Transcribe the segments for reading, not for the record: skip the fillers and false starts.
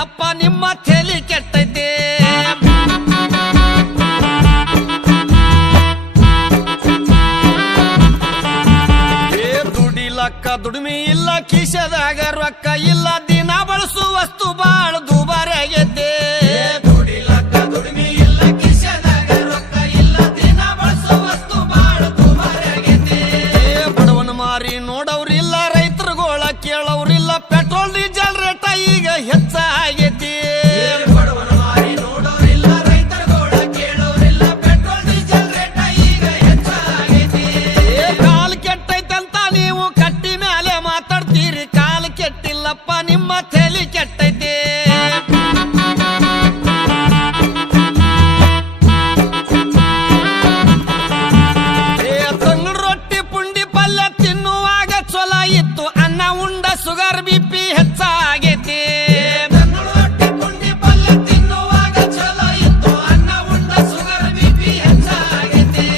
ಕೆಟ್ಟಿಲ್ಲಪ್ಪ ನಿಮ್ಮ ತಲೆ ಕೆಟ್ಟೈತೆ ದುಡಿಲಕ್ಕ ದುಡಿಮೆ ಇಲ್ಲ ಕಿಶದಾಗ ರೊಕ್ಕ ಇಲ್ಲ ದಿನ ಬಳಸು ವಸ್ತು ಬಾಳ ದುಬಾರಿ ಆಗೈತೆ ದುಡಿಲಕ್ಕ ದುಡಿಮೆ ಇಲ್ಲ ಕಿಶದಾಗ ರೊಕ್ಕ ಇಲ್ಲ ದಿನ ಬಳಸು ವಸ್ತು ಬಾಳ ದುಬಾರಿ ಆಗೈತೆ ಬಡವನ ಮಾರಿ ನೋಡವ್ರಿಲ್ಲ ರೈತರುಗೋಳ ಕೇಳವ್ರಿಲ್ಲ ಪೆಟ್ರೋಲ್ ಡೀಸೆಲ್ ರೇಟ ಈಗ ಹೆಚ್ಚಾಗೈತಿ ಬಡವನ ಮಾರಿ ನೋಡವ್ರಿಲ್ಲ ರೈತರುಗೋಳ ಕೇಳವ್ರಿಲ್ಲ ಪೆಟ್ರೋಲ್ ಡೀಸೆಲ್ ರೇಟ ಈಗ ಹೆಚ್ಚಾಗೈತಿ ಕಾಲ್ ಕೆಟ್ಟೈತಂತ ನೀವು ಕಟ್ಟಿ ಮೇಲೆ ಮಾತಾಡ್ತೀರಿ ಕಾಲ್ ಕೆಟ್ಟಿಲ್ಲಪ್ಪ ನಿಮ್ಮ ತಲೆ ಕೆಟ್ಟೈತಿ ತಂಗಡ ರೊಟ್ಟಿ ಪುಂಡಿ ಪಲ್ಯ ತಿನ್ನುವಾಗ ಚೊಲ ಇತ್ತು ಅನ್ನ ಉಂಡ ಸುಗರ್ ಬಿಪಿ ಹೆಚ್ಚಾಗೈತಿ ತಂಗಡ ರೊಟ್ಟಿ ಪುಂಡಿ ಪಲ್ಯ ತಿನ್ನುವಾಗ ಚೊಲ ಇತ್ತು ಅನ್ನ ಉಂಡ ಸುಗರ್ ಬಿಪಿ ಹೆಚ್ಚಾಗೈತಿ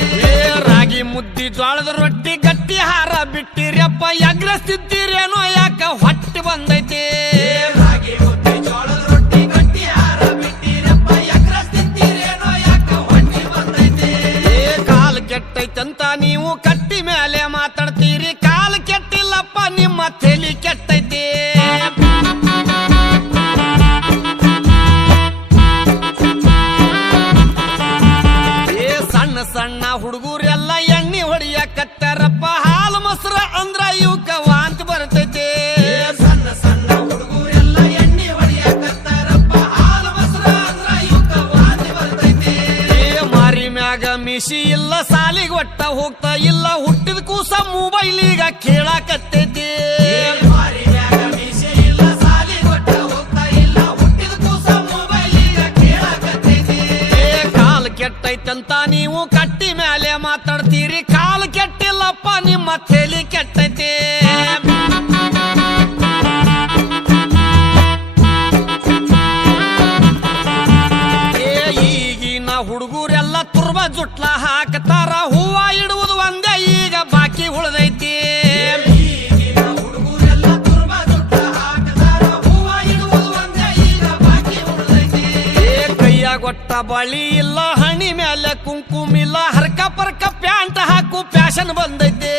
ರಾಗಿ ಮುದ್ದಿ ಜೋಳದ ರೊಟ್ಟಿ ಗಟ್ಟಿ ಹಾರ ಬಿಟ್ಟಿರಪ್ಪ ಎಗ್ರಸ್ತಿದ್ದೀರೇನೋ ಯಾಕ ಹೊಟ್ಟೆ ಬಂದೈತಿ ರಾಗಿ ಮುದ್ದಿ ಜೋಳದ ರೊಟ್ಟಿ ಗಟ್ಟಿ ಹಾರ ಬಿಟ್ಟಿರಪ್ಪ ಎಗ್ರಸ್ತಿದ್ದೀರೇನೋ ಯಾಕ ಹೊಟ್ಟೆ ಬಂದೈತಿ ಕಾಲ್ ಕೆಟ್ಟೈತಂತ ನೀವು ಕಟ್ಟಿ ಮೇಲೆ ಮಾತಾಡ್ತೀರಿ ಕಾಲ್ ಕೆಟ್ಟಿಲ್ಲಪ್ಪ ನಿಮ್ಮ ತಲೆ ಕೆಟ್ಟೈತಿ ಸಣ್ಣ ಸಣ್ಣ ಹುಡುಗರೆಲ್ಲ ಎಣ್ಣೆ ಹೊಡಿಯಕತ್ತಾರಪ್ಪ ಹಾಲು ಮೊಸರ ಅಂದ್ರ ಇವಕ್ಕ ವಾಂತಿ ಬರ್ತೈತಿ ಸಣ್ಣ ಸಣ್ಣ ಹುಡುಗರೆಲ್ಲ ಎಣ್ಣೆ ಹೊಡಿಯಕತ್ತಾರಪ್ಪ ಹಾಲು ಮೊಸರ ಅಂದ್ರ ಇವಕ್ಕ ವಾಂತಿ ಬರ್ತೈತಿ ಮಾರಿ ಮ್ಯಾಗ ಮಿಶಿ ಇಲ್ಲ ಸಾಲಿಗೆ ಒಟ್ಟ ಹೋಗ್ತಾ ಇಲ್ಲ ಹುಟ್ಟಿದ ಕೂಸ ಮೊಬೈಲಿಗ ಕೇಳಾಕತ್ತೈತಿ ಮಾರಿ ಮ್ಯಾಗ ಮಿಶಿ ಇಲ್ಲ ಸಾಲಿಗೆ ಒಟ್ಟ ಹೋಗ್ತಾ ಇಲ್ಲ ಹುಟ್ಟಿದ ಕೂಸ ಮೊಬೈಲಿಗ ಕೇಳಾಕತ್ತೈತಿ ಕಾಲ್ ಕೆಟ್ಟೈತಂತ ನೀವು ಕಟ್ಟಿ ಮೇಲೆ ಮಾತಾಡ್ತೀರಿ ಕಾಲ್ ಕೆಟ್ಟಿಲ್ಲಪ್ಪ ನಿಮ್ಮ ತಲೆ ಕೆಟ್ಟೈತಿ ಈಗಿನ ಹುಡುಗರೆಲ್ಲ ತುರ್ಬ ಜುಟ್ಲ ಹಾಕ್ತಾರ ಹೂವ ಇಡುವುದು ಒಂದೇ ಈಗ ಬಾಕಿ ಉಳ್ದೈತಿ ಈಗಿನ ಹುಡುಗರೆಲ್ಲ ತುರ್ಬ ಜುಟ್ಲ ಹಾಕ್ತಾರ ಹೂವ ಇಡುವುದು ಒಂದೇ ಈಗ ಬಾಕಿ ಉಳ್ದೈತಿ ಕೈಯಾಗೊಟ್ಟ ಬಳಿ ಇಲ್ಲ ಹಣಿ ಮೇಲೆ ಕುಂಕುಮಿಲ್ಲ ಹರ್ಕ ಪರ್ಕ ಪ್ಯಾಂಟ್ ಹಾಕು ಫ್ಯಾಷನ್ ಬಂದೈತಿ